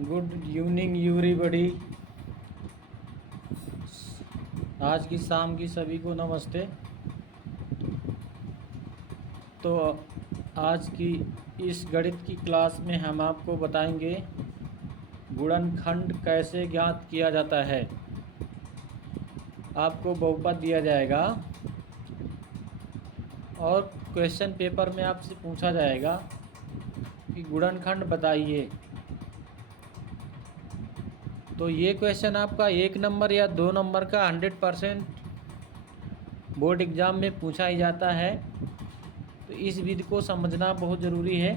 Good evening everybody. आज की शाम की सभी को नमस्ते। तो आज की इस गणित की क्लास में हम आपको बताएंगे गुणनखंड कैसे ज्ञात किया जाता है। आपको बहुपद दिया जाएगा और क्वेश्चन पेपर में आपसे पूछा जाएगा कि गुणनखंड बताइए। तो ये क्वेश्चन आपका 1 नंबर या 2 नंबर का 100% बोर्ड एग्ज़ाम में पूछा ही जाता है। तो इस विधि को समझना बहुत ज़रूरी है।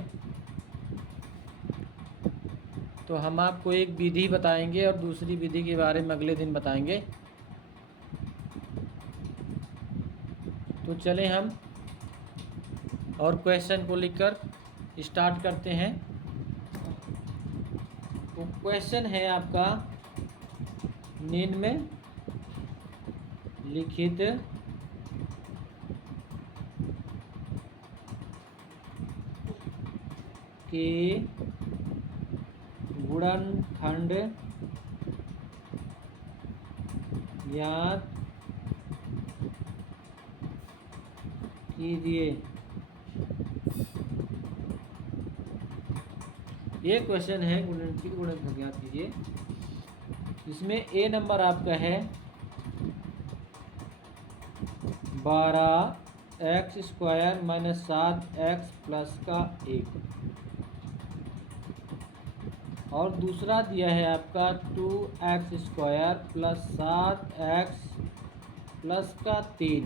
तो हम आपको एक विधि बताएंगे और दूसरी विधि के बारे में अगले दिन बताएंगे। तो चलें हम और क्वेश्चन को लिखकर स्टार्ट करते हैं। तो क्वेश्चन है आपका निम्न में लिखित के गुणनखंड ज्ञात कीजिए। ये क्वेश्चन है गुणनखंड ज्ञात कीजिए। इसमें ए नंबर आपका है 12x² - 7x प्लस का 1 और दूसरा दिया है आपका 2x² प्लस 7x प्लस का 3।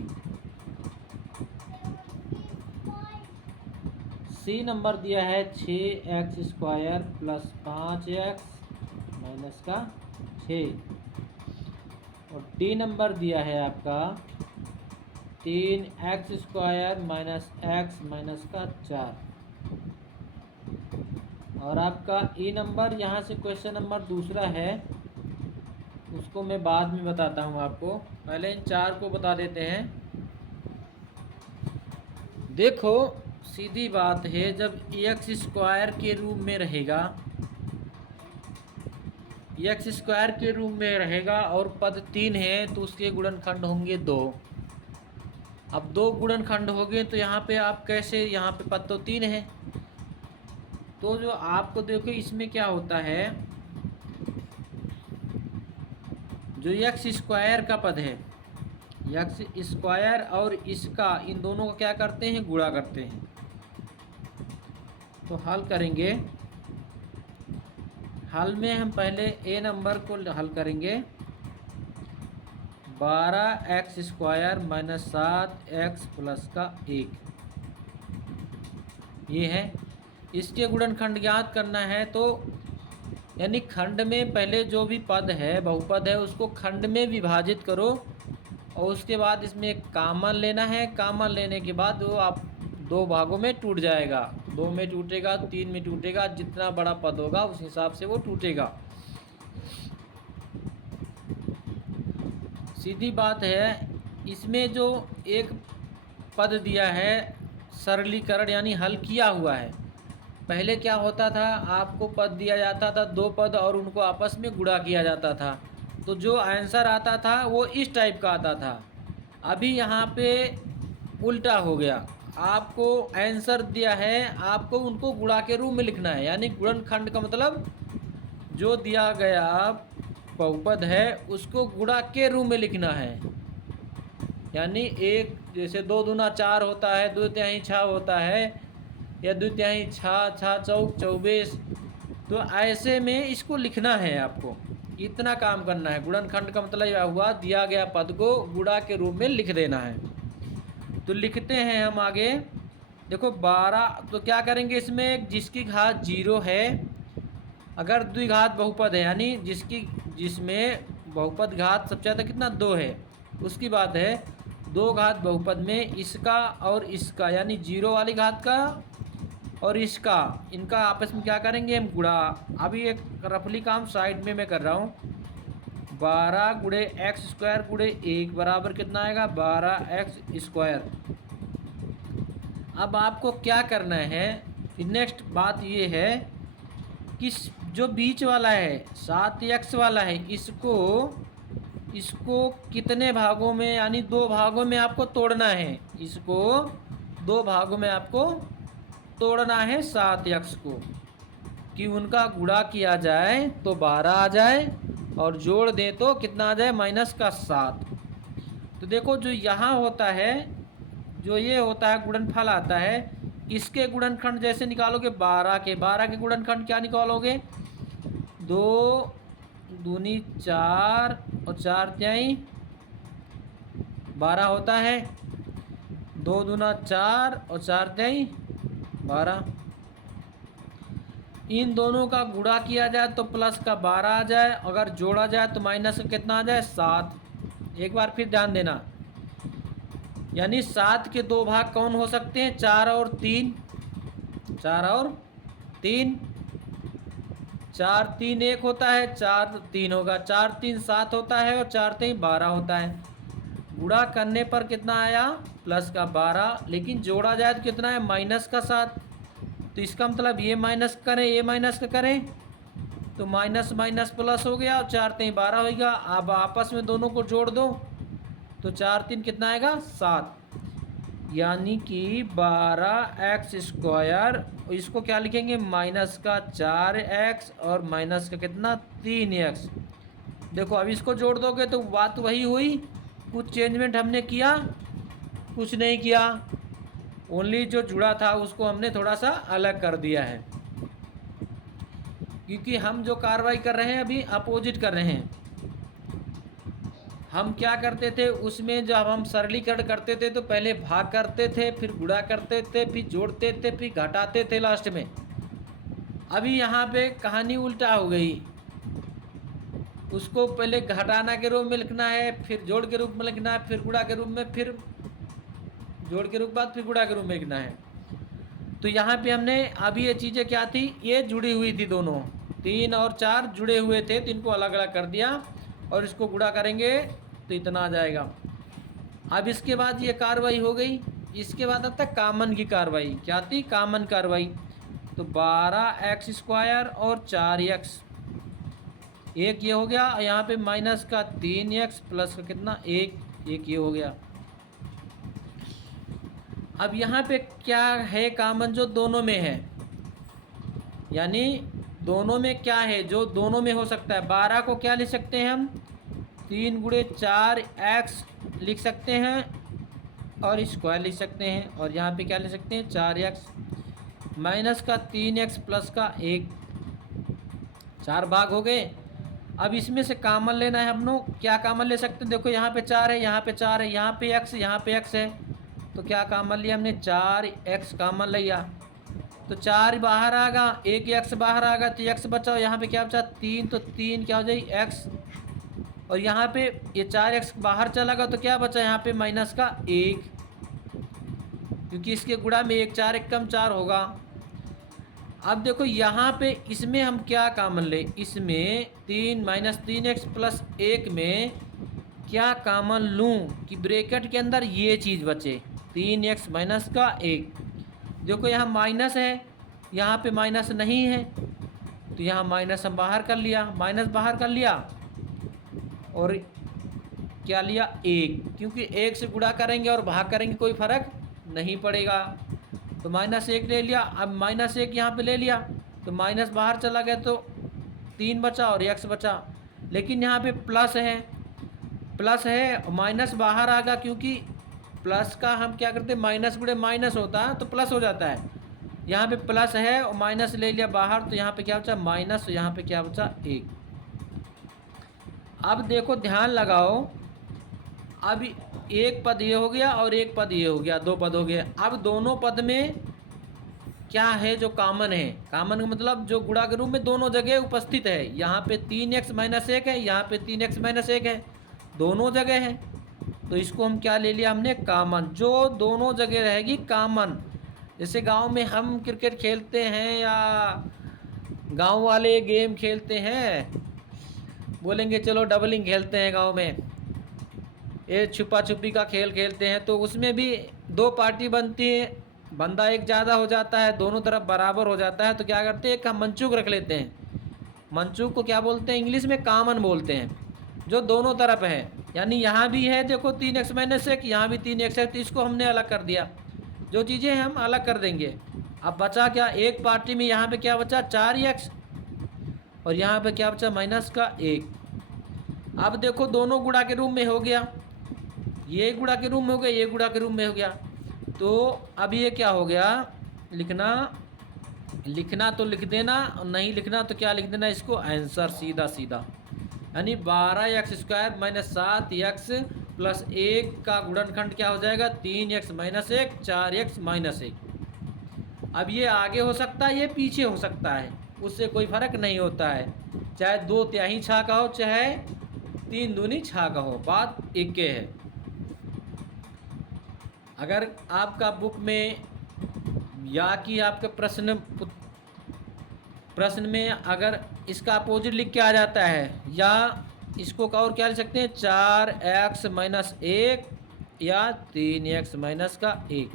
सी नंबर दिया है 6x² प्लस 5x माइनस का 6 और डी नंबर दिया है आपका 3x² माइनस x माइनस का 4 और आपका ई नंबर यहाँ से क्वेश्चन नंबर दूसरा है, उसको मैं बाद में बताता हूँ आपको। पहले इन चार को बता देते हैं। देखो सीधी बात है, जब x² के रूप में रहेगा, x² के रूप में रहेगा और पद 3 है तो उसके गुणनखंड होंगे 2। अब 2 गुणनखंड हो गए तो यहाँ पे आप कैसे, यहाँ पे पद तो 3 है तो जो आपको देखो इसमें क्या होता है, जो x² का पद है, x² और इसका, इन दोनों को क्या करते हैं, गुणा करते हैं। तो हल करेंगे। हल में हम पहले ए नंबर को हल करेंगे। 12x² माइनस 7x प्लस का 1 ये है। इसके गुणनखंड ज्ञात करना है तो यानी खंड में पहले जो भी पद है, बहुपद है, उसको खंड में विभाजित करो और उसके बाद इसमें एक कॉमन लेना है। कॉमन लेने के बाद वो आप 2 भागों में टूट जाएगा, 2 में टूटेगा, 3 में टूटेगा, जितना बड़ा पद होगा उस हिसाब से वो टूटेगा। सीधी बात है। इसमें जो एक पद दिया है सरलीकरण यानी हल किया हुआ है, पहले क्या होता था, आपको पद दिया जाता था 2 पद और उनको आपस में गुणा किया जाता था, तो जो आंसर आता था वो इस टाइप का आता था। अभी यहाँ पे उल्टा हो गया, आपको आंसर दिया है, आपको उनको गुणा के रूप में लिखना है। यानी गुणनखंड का मतलब जो दिया गया बहुपद है उसको गुणा के रूप में लिखना है। यानी एक, जैसे 2 दूना 4 होता है, 2 तिहाई 6 होता है, या 2 तिहाई 6 चौक 24, तो ऐसे में इसको लिखना है। आपको इतना काम करना है। गुणनखंड का मतलब यह हुआ, दिया गया पद को गुणा के रूप में लिख देना है। तो लिखते हैं हम आगे। देखो 12, तो क्या करेंगे, इसमें जिसकी घात 0 है, अगर द्विघात बहुपद है यानी जिसमें बहुपद घात सबसे ज़्यादा कितना 2 है, उसकी बात है। 2 घात बहुपद में इसका और इसका यानी 0 वाली घात का और इसका, इनका आपस में क्या करेंगे हम, गुणा। अभी एक रफली काम साइड में मैं कर रहा हूँ। 12 गुणे x² गुणे 1 बराबर कितना आएगा, 12x²। अब आपको क्या करना है, नेक्स्ट बात ये है किस जो बीच वाला है 7x वाला है इसको इसको कितने भागों में यानी 2 भागों में आपको तोड़ना है। इसको 2 भागों में आपको तोड़ना है 7x को, कि उनका गुणा किया जाए तो 12 आ जाए और जोड़ दें तो कितना आ जाए -7। तो देखो जो यहाँ होता है, जो ये होता है गुणनफल आता है, इसके गुणनखंड जैसे निकालोगे 12 के गुणनखंड क्या निकालोगे 2 दूनी 4 और 4 तिहाई 12 होता है। 2 दूना 4 और 4 तिहाई 12। इन दोनों का गुणा किया जाए तो प्लस का 12 आ जाए, अगर जोड़ा जाए तो माइनस का कितना आ जाए 7। एक बार फिर ध्यान देना, यानी 7 के 2 भाग कौन हो सकते हैं 4 और 3। 4 और 3, 4 3 1 होता है, 4 3 होगा, 4 3 7 होता है और 4 3 12 होता है। गुणा करने पर कितना आया प्लस का 12, लेकिन जोड़ा जाए तो कितना है -7। तो इसका मतलब ये माइनस करें ये माइनस करें तो माइनस माइनस प्लस हो गया और 4 3 12 होगा। अब आपस में दोनों को जोड़ दो तो 4 3 कितना आएगा 7, यानी कि 12x²। इसको क्या लिखेंगे -4x और माइनस का कितना 3x। देखो अब इसको जोड़ दोगे तो बात वही हुई, कुछ चेंजमेंट हमने किया कुछ नहीं किया, ओनली जो जुड़ा था उसको हमने थोड़ा सा अलग कर दिया है, क्योंकि हम जो कार्रवाई कर रहे हैं अभी अपोजिट कर रहे हैं। हम क्या करते थे उसमें, जब हम सरलीकरण करते थे तो पहले भाग करते थे, फिर गुणा करते थे, फिर जोड़ते थे, फिर घटाते थे लास्ट में। अभी यहाँ पे कहानी उल्टा हो गई, उसको पहले घटाना के रूप में लिखना है, फिर जोड़ के रूप में लिखना है, फिर गुणा के रूप में, फिर जोड़ के रूप बाद फिर गुणा के रूप में लिखना है। तो यहाँ पे हमने अभी ये चीज़ें क्या थी, ये जुड़ी हुई थी, दोनों 3 और 4 जुड़े हुए थे तो इनको अलग अलग कर दिया और इसको गुणा करेंगे तो इतना आ जाएगा। अब इसके बाद ये कार्रवाई हो गई। इसके बाद अब तक कामन की कार्रवाई क्या थी, कामन कार्रवाई। तो 12x² और 4x, एक ये हो गया, यहाँ पे माइनस का 3x प्लस का कितना 1 ये हो गया। अब यहाँ पे क्या है कामन जो दोनों में है, यानी दोनों में क्या है जो दोनों में हो सकता है। 12 को क्या लिख सकते हैं हम 3 गुणे 4x लिख सकते हैं और स्क्वायर लिख सकते हैं, और यहाँ पे क्या लिख सकते हैं 4x माइनस का 3x प्लस का 1, 4 भाग हो गए। अब इसमें से कामन लेना है हम लोग, क्या कामन ले सकते हैं, देखो यहाँ पे 4 है, यहाँ पे 4 है, यहाँ पे x है, तो क्या कामन लिया हमने 4x कामन लिया, तो 4 बाहर आ गया, एक x बाहर आ गया तो x बचा, यहाँ पे क्या बचा 3, तो 3 क्या हो जाएगी x, और यहाँ पे ये 4x बाहर चला गया तो क्या बचा यहाँ पे माइनस का 1, क्योंकि इसके गुणा में 1 4 1 कम 4 होगा। अब देखो यहाँ पे इसमें हम क्या कामन ले, इसमें 3 -3x प्लस 1 में क्या कामन लूँ कि ब्रैकेट के अंदर ये चीज़ बचे 3x माइनस का 1। देखो यहाँ माइनस है, यहाँ पे माइनस नहीं है, तो यहाँ माइनस हम बाहर कर लिया, माइनस बाहर कर लिया और क्या लिया 1, क्योंकि 1 से गुणा करेंगे और भाग करेंगे कोई फ़र्क नहीं पड़ेगा, तो -1 ले लिया। अब -1 यहाँ पे ले लिया तो माइनस बाहर चला गया तो 3 बचा और x बचा, लेकिन यहाँ पे प्लस है माइनस बाहर आ गया, क्योंकि प्लस का हम क्या करते हैं माइनस गुणे माइनस होता है तो प्लस हो जाता है। यहाँ पे प्लस है और माइनस ले लिया बाहर, तो यहाँ पे क्या बचा माइनस, तो यहाँ पे क्या बचा 1। अब देखो ध्यान लगाओ, अब एक पद ये हो गया और एक पद ये हो गया, 2 पद हो गए। अब दोनों पद में क्या है जो कामन है, कामन का मतलब जो गुणा के रूप में दोनों जगह उपस्थित है। यहाँ पे 3x माइनस 1 है, यहाँ पे 3x माइनस 1 है, दोनों जगह है, तो इसको हम क्या ले लिया हमने कामन, जो दोनों जगह रहेगी कामन। जैसे गांव में हम क्रिकेट खेलते हैं या गांव वाले गेम खेलते हैं, बोलेंगे चलो डबलिंग खेलते हैं गांव में, ये छुपा छुपी का खेल खेलते हैं, तो उसमें भी 2 पार्टी बनती है, बंदा एक ज़्यादा हो जाता है, दोनों तरफ बराबर हो जाता है, तो क्या करते हैं, एक हम मंचूक रख लेते हैं। मंचूक को क्या बोलते हैं, इंग्लिश में कॉमन बोलते हैं, जो दोनों तरफ है। यानी यहाँ भी है देखो 3x-1, यहाँ भी 3x है, तो इसको हमने अलग कर दिया। जो चीज़ें हम अलग कर देंगे। अब बचा क्या, एक पार्टी में यहाँ पे क्या बचा 4x, और यहाँ पे क्या बचा -1। अब देखो दोनों गुणा के रूप में हो गया, ये गुणा के रूप में हो गया, ये गुणा के रूप में हो गया। तो अब ये क्या हो गया, लिखना तो लिख देना, और नहीं लिखना तो क्या लिख देना, इसको आंसर सीधा सीधा। यानी 12x² - 7x + 1 का गुणनखंड क्या हो जाएगा, 3x - 1 4x - 1। अब ये आगे हो सकता है, ये पीछे हो सकता है, उससे कोई फर्क नहीं होता है। चाहे 2/3 छा का हो, चाहे 3 दूनी छा का हो, बात एक के है। अगर आपका बुक में या कि आपके प्रश्न में अगर इसका अपोजिट लिख के आ जाता है, या इसको और क्या लिख सकते हैं, 4x - 1 या 3x - 1,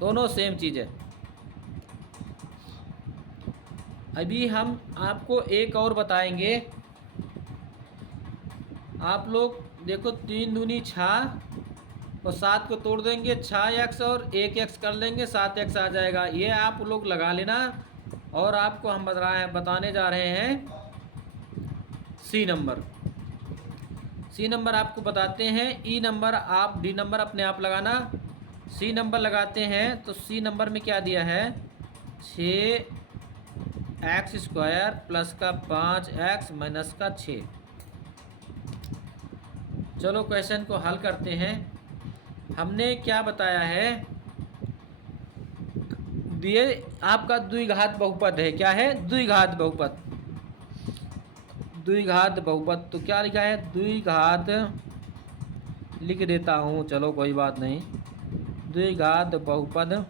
दोनों सेम चीज़ है। अभी हम आपको एक और बताएंगे। आप लोग देखो 3 दूनी 6 और 7 को तोड़ देंगे, 6x और 1x कर लेंगे, 7x आ जाएगा। ये आप लोग लगा लेना। और आपको हम बताने जा रहे हैं सी नंबर आपको बताते हैं। ई नंबर आप डी नंबर अपने आप लगाना। सी नंबर लगाते हैं तो सी नंबर में क्या दिया है, 6x² + 5x - 6। चलो क्वेश्चन को हल करते हैं। हमने क्या बताया है, दिए आपका द्विघात बहुपद है, क्या है, द्विघात बहुपद। द्विघात बहुपद तो क्या लिखा है, द्विघात लिख देता हूँ, चलो कोई बात नहीं। द्विघात बहुपद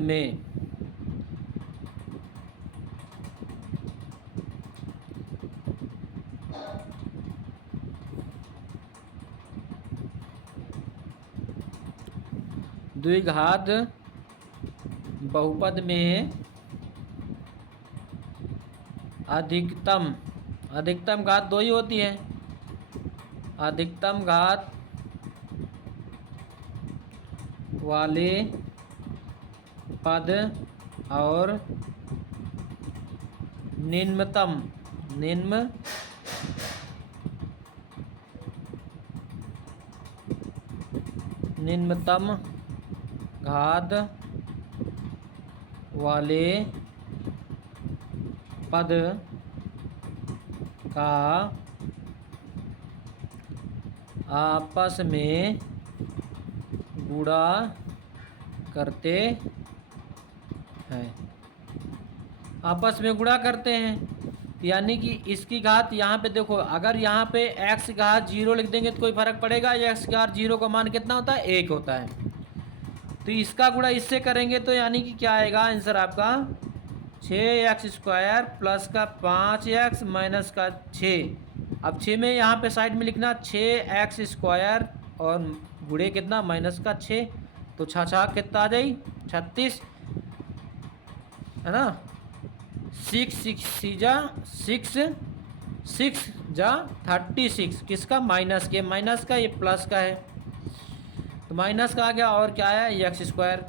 में द्विघात बहुपद में अधिकतम घात 2 ही होती है। अधिकतम घात वाले पद और निम्नतम घात वाले पद का आपस में गुणा करते हैं। आपस में गुणा करते हैं, यानी कि इसकी घात यहाँ पे देखो, अगर यहाँ पे x घात 0 लिख देंगे तो कोई फर्क पड़ेगा। x घात 0 का मान कितना होता है, 1 होता है। तो इसका गुणा इससे करेंगे तो यानी कि क्या आएगा आंसर आपका, 6x² + 5x - 6। अब 6 में यहाँ पे साइड में लिखना 6x² और गुणे कितना -6, तो 6 कितना आ जाए 36, है ना। 6 जा 36, किसका, माइनस के, माइनस का, ये प्लस का है, तो माइनस का आ गया। और क्या है, x²।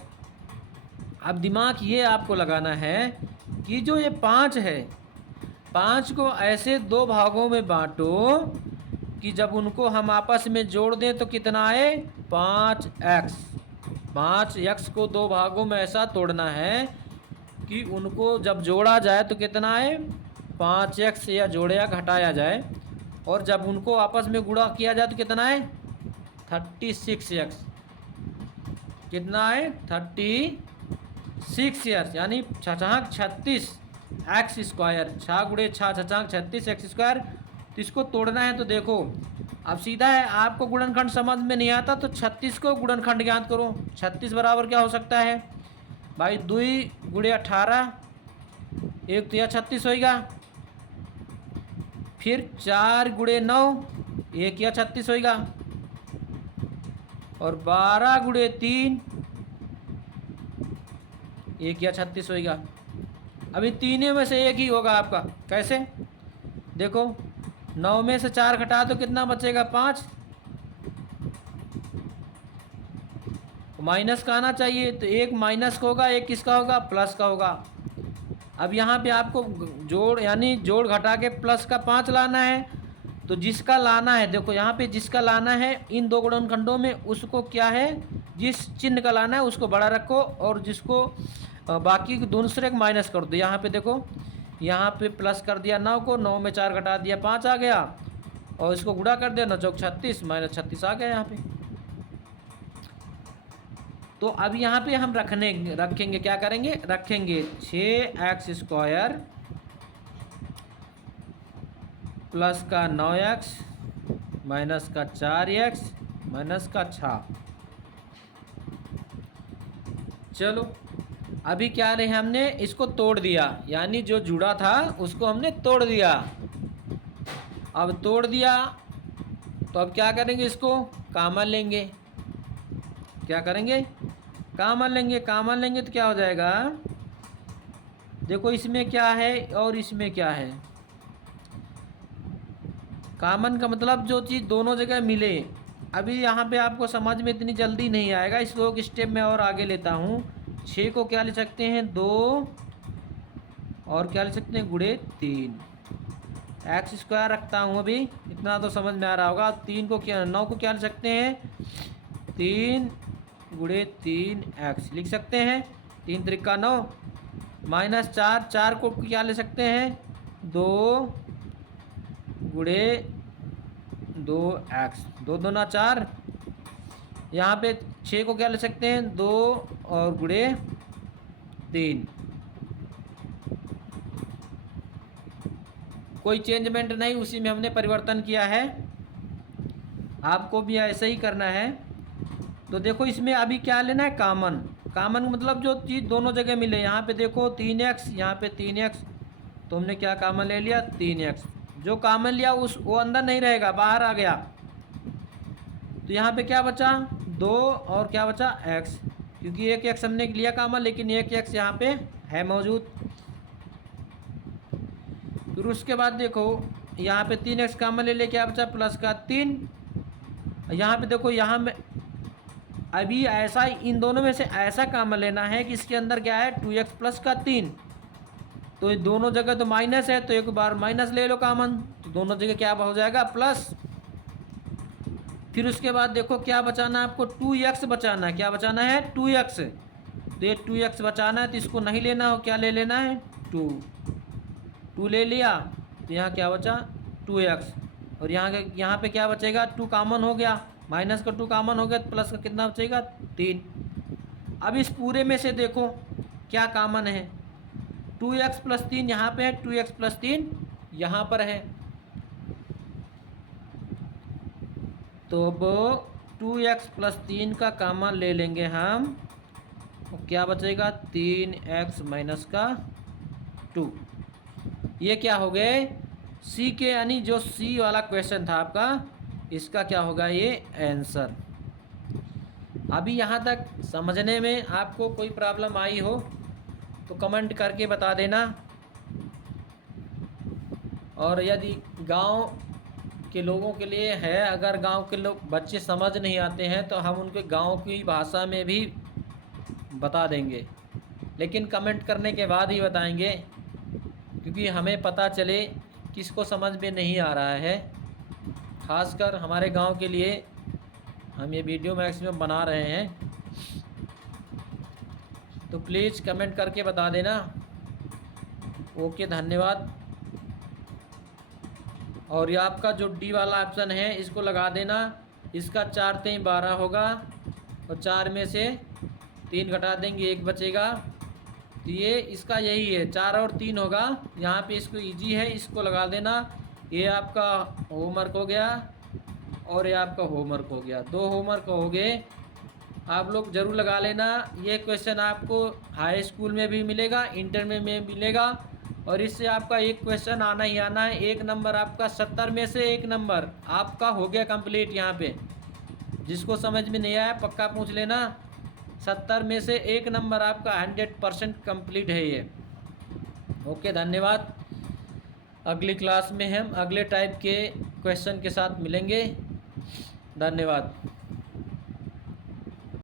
अब दिमाग ये आपको लगाना है कि जो ये 5 है, 5 को ऐसे 2 भागों में बांटो कि जब उनको हम आपस में जोड़ दें तो कितना आए, 5x। 5x को 2 भागों में ऐसा तोड़ना है कि उनको जब जोड़ा जाए तो कितना आए, 5x, या जोड़े या घटाया जाए, और जब उनको आपस में गुणा किया जाए तो कितना है, 36x। कितना है, 36x, यानी 36 x²। 6 गुणे 6 36 x²। तो इसको तोड़ना है तो देखो अब सीधा है, आपको गुणनखंड समझ में नहीं आता तो 36 को गुणनखंड ज्ञात करो। 36 बराबर क्या हो सकता है भाई, 2 गुणे 18, 1 तो यह 36 होगा। फिर 4 गुणे 9, 1 या 36 होगा, और 12 गुणे 3 1 या 36 होगा। अभी तीनों में से एक ही होगा आपका। कैसे? देखो 9 में से 4 घटा तो कितना बचेगा? 5। माइनस का आना चाहिए, तो एक माइनस का होगा, एक किसका होगा? प्लस का होगा। अब यहाँ पे आपको जोड़ यानी जोड़ घटा के प्लस का 5 लाना है। तो जिसका लाना है, देखो यहाँ पे जिसका लाना है इन दो गुणनखंडों में, उसको क्या है, जिस चिन्ह का लाना है उसको बड़ा रखो, और जिसको बाकी दूसरे को माइनस कर दो। यहाँ पे देखो, यहाँ पे प्लस कर दिया 9 को, 9 में 4 घटा दिया 5 आ गया, और इसको गुणा कर दिया 9 चौक 36 माइनस 36 आ गया यहाँ पे। तो अब यहाँ पे हम रखेंगे क्या करेंगे? रखेंगे 6x² प्लस का 9x माइनस का 4x माइनस का 6। चलो अभी क्या रहे, हमने इसको तोड़ दिया, यानी जो जुड़ा था उसको हमने तोड़ दिया। अब तोड़ दिया तो अब क्या करेंगे? इसको कॉमन लेंगे। क्या करेंगे? कॉमन लेंगे। कॉमन लेंगे तो क्या हो जाएगा? देखो इसमें क्या है और इसमें क्या है। कॉमन का मतलब जो चीज़ दोनों जगह मिले। अभी यहाँ पे आपको समझ में इतनी जल्दी नहीं आएगा, इसको एक स्टेप में और आगे लेता हूँ। 6 को क्या ले सकते हैं? 2, और क्या ले सकते हैं? गुणे 3। x² रखता हूँ अभी, इतना तो समझ में आ रहा होगा। 3 को क्या, 9 को क्या ले सकते हैं? 3 गुणे 3x लिख सकते हैं। 3 त्रिका 9 माइनस 4, 4 को क्या ले सकते हैं? 2 गुणे 2x, 2 दूना 4। यहाँ पे 6 को क्या ले सकते हैं? 2 और गुणे 3। कोई चेंजमेंट नहीं, उसी में हमने परिवर्तन किया है। आपको भी ऐसा ही करना है। तो देखो इसमें अभी क्या लेना है? कॉमन। कॉमन मतलब जो चीज़ दोनों जगह मिले। यहाँ पे देखो 3x, यहाँ पे 3x, तो हमने क्या कॉमन ले लिया? 3x। जो कॉमन लिया वो अंदर नहीं रहेगा, बाहर आ गया। तो यहाँ पे क्या बचा? 2 और क्या बचा? x, क्योंकि एक x हमने लिया कॉमन, लेकिन एक x यहाँ पे है मौजूद। फिर उसके बाद देखो यहाँ पे 3x कॉमन ले क्या बचा? प्लस का 3। यहाँ पे देखो, यहाँ में अभी ऐसा इन दोनों में से ऐसा कॉमन लेना है कि इसके अंदर क्या है? 2x प्लस का 3। तो ये दोनों जगह तो माइनस है, तो एक बार माइनस ले लो कॉमन, तो दोनों जगह क्या हो जाएगा? प्लस। फिर उसके बाद देखो क्या बचाना है आपको? 2x बचाना है। क्या बचाना है? 2x। तो ये 2x बचाना है, तो इसको नहीं लेना हो, क्या ले लेना है? 2 ले लिया, तो यहाँ क्या बचा? 2x। और यहाँ पे क्या बचेगा? 2 कॉमन हो गया, माइनस का 2 कॉमन हो गया, तो प्लस का कितना बचेगा? 3। अब इस पूरे में से देखो क्या कॉमन है? 2x प्लस 3 यहाँ पे है, 2x प्लस 3 यहाँ पर है। तो अब 2x प्लस 3 का कॉमन ले लेंगे हम, और क्या बचेगा? 3x माइनस का 2। ये क्या हो गए? सी के, यानी जो सी वाला क्वेश्चन था आपका, इसका क्या होगा? ये आंसर। अभी यहाँ तक समझने में आपको कोई प्रॉब्लम आई हो तो कमेंट करके बता देना। और यदि गांव के लोगों के लिए है, अगर गांव के लोग बच्चे समझ नहीं आते हैं तो हम उनके गांव की भाषा में भी बता देंगे, लेकिन कमेंट करने के बाद ही बताएंगे, क्योंकि हमें पता चले किसको समझ में नहीं आ रहा है। खासकर हमारे गांव के लिए हम ये वीडियो मैक्सिमम बना रहे हैं, तो प्लीज़ कमेंट करके बता देना। ओके, धन्यवाद। और ये आपका जो डी वाला ऑप्शन है इसको लगा देना। इसका 4 3 12 होगा, और 4 में से 3 घटा देंगे, 1 बचेगा। तो ये इसका यही है, 4 और 3 होगा। यहाँ पे इसको इजी है, इसको लगा देना। ये आपका होमवर्क हो गया, और ये आपका होमवर्क हो गया। 2 होमवर्क हो गए, आप लोग ज़रूर लगा लेना। ये क्वेश्चन आपको हाई स्कूल में भी मिलेगा, इंटर में मिलेगा, और इससे आपका एक क्वेश्चन आना ही आना है। 1 नंबर आपका 70 में से 1 नंबर आपका हो गया कंप्लीट। यहाँ पे जिसको समझ में नहीं आया पक्का पूछ लेना। 70 में से 1 नंबर आपका 100% कंप्लीट है ये। ओके, धन्यवाद। अगली क्लास में हम अगले टाइप के क्वेश्चन के साथ मिलेंगे। धन्यवाद।